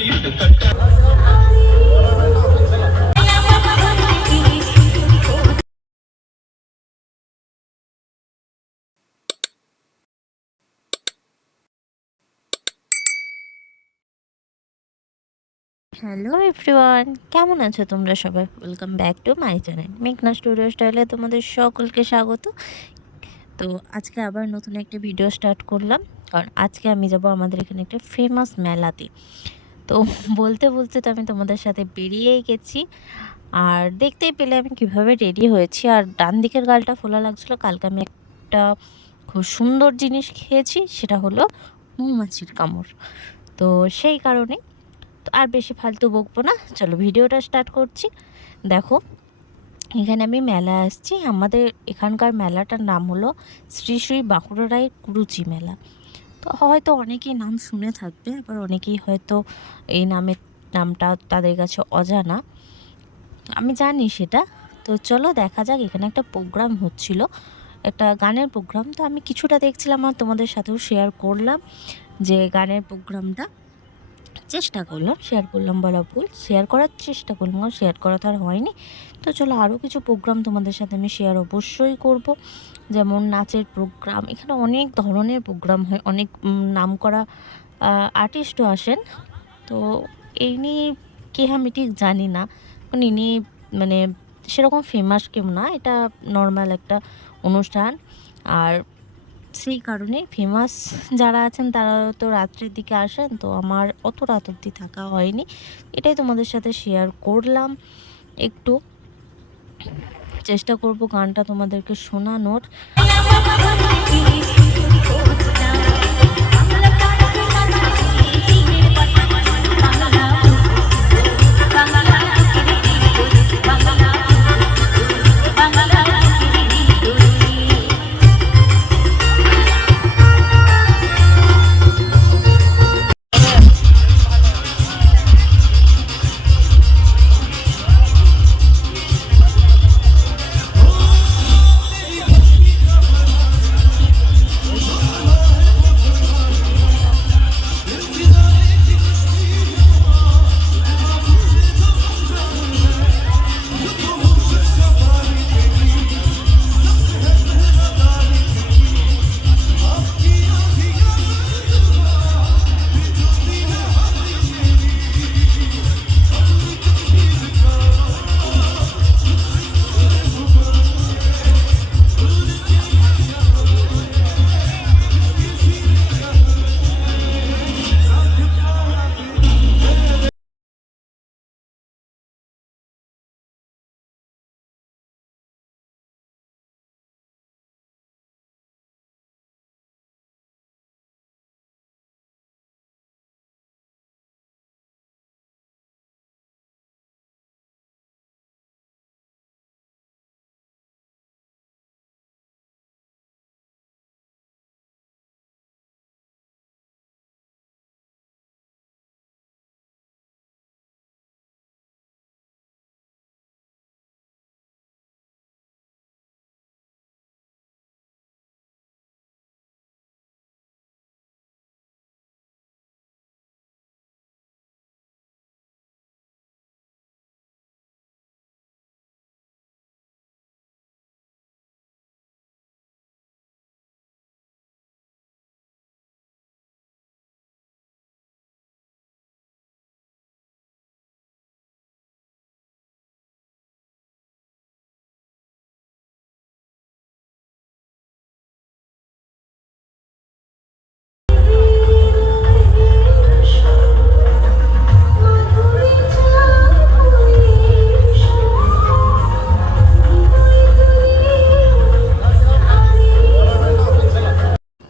Hello everyone, কেমন আছো তোমরা সবাই? Welcome back to my channel মেঘনা স্টুডিও স্টাইলে তোমাদের সকলকে স্বাগত। তো আজকে আবার নতুন একটা ভিডিও স্টার্ট করলাম, কারণ আজকে আমি যাব আমাদের এখানে একটা ফেমাস মেলাতে। তো বলতে বলতে তো আমি তোমাদের সাথে বেরিয়েই গেছি। আর দেখতেই পেলে আমি কিভাবে রেডি হয়েছি। আর ডান দিকের গালটা ফোলা লাগছিলো, কালকে আমি একটা খুব সুন্দর জিনিস খেয়েছি, সেটা হলো মৌমাছির কামড়। তো সেই কারণে তো আর বেশি ফালতু বকবো না, চলো ভিডিওটা স্টার্ট করছি। দেখো, এখানে আমি মেলা আসছি। আমাদের এখানকার মেলাটার নাম হলো শ্রী শ্রী বাঁকুড়া রায়ের কুরুচি মেলা। তো হয়তো অনেকেই নাম শুনে থাকবে, আবার অনেকেই হয়তো এই নামটা তাদের কাছে অজানা। আমি জানি সেটা। তো চলো দেখা যাক। এখানে একটা প্রোগ্রাম হচ্ছিল, একটা গানের প্রোগ্রাম। তো আমি কিছুটা দেখছিলাম আর তোমাদের সাথেও শেয়ার করলাম যে গানের প্রোগ্রামটা চেষ্টা করলাম, শেয়ার করলাম বলা ভুল, শেয়ার করার চেষ্টা করলাম, শেয়ার করা তো আর হয়নি। তো চলো আরও কিছু প্রোগ্রাম তোমাদের সাথে আমি শেয়ার অবশ্যই করব। যেমন নাচের প্রোগ্রাম, এখানে অনেক ধরনের প্রোগ্রাম হয়, অনেক নামকরা আর্টিস্টও আসেন। তো এই নিয়ে কে আমি ঠিক জানি না, কারণ ইনি মানে সেরকম ফেমাস কেউ না, এটা নর্মাল একটা অনুষ্ঠান। আর সেই কারণে ফেমাস যারা আছেন তারা তো রাত্রের দিকে আসেন, তো আমার অত রাত অবধি থাকা হয়নি। এটাই তোমাদের সাথে শেয়ার করলাম। একটু চেষ্টা করব গানটা তোমাদেরকে শোনানোর।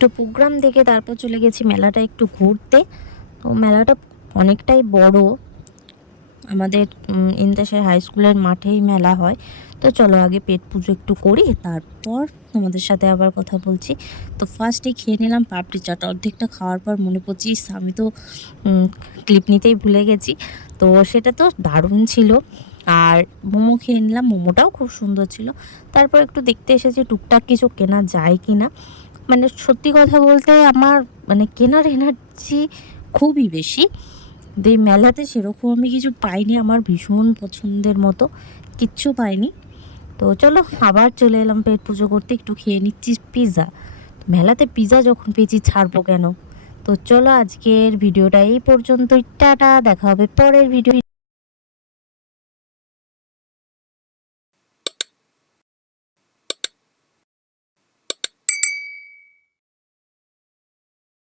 একটু প্রোগ্রাম দেখে তারপর চলে গেছি মেলাটা একটু ঘুরতে। তো মেলাটা অনেকটাই বড়, আমাদের ইন্দাসের হাই স্কুলের মাঠেই মেলা হয়। তো চলো আগে পেট পুজো একটু করি, তারপর তোমাদের সাথে আবার কথা বলছি। তো ফার্স্টে খেয়ে নিলাম পাপড়ি চাট। অর্ধেকটা খাওয়ার পর মনে পড়ছি আমি তো ক্লিপ নিতেই ভুলে গেছি। তো সেটা তো দারুণ ছিল। আর মোমো খেয়ে নিলাম, মোমোটাও খুব সুন্দর ছিল। তারপর একটু দেখতে এসেছি টুকটাক কিছু কেনা যায় কি না। মানে সত্যি কথা বলতে আমার কেনার এনার্জি খুবই বেশি। এই মেলাতে সেরকম আমি কিছু পাইনি, আমার ভীষণ পছন্দের মতো কিচ্ছু পাইনি। তো চলো আবার চলে এলাম পেট পুজো করতে, একটু খেয়ে নিচ্ছি পিৎজা। মেলাতে পিৎজা যখন পেয়েছি ছাড়বো কেন। তো চলো আজকের ভিডিওটা এই পর্যন্তই, টাটা, দেখা হবে পরের ভিডিও।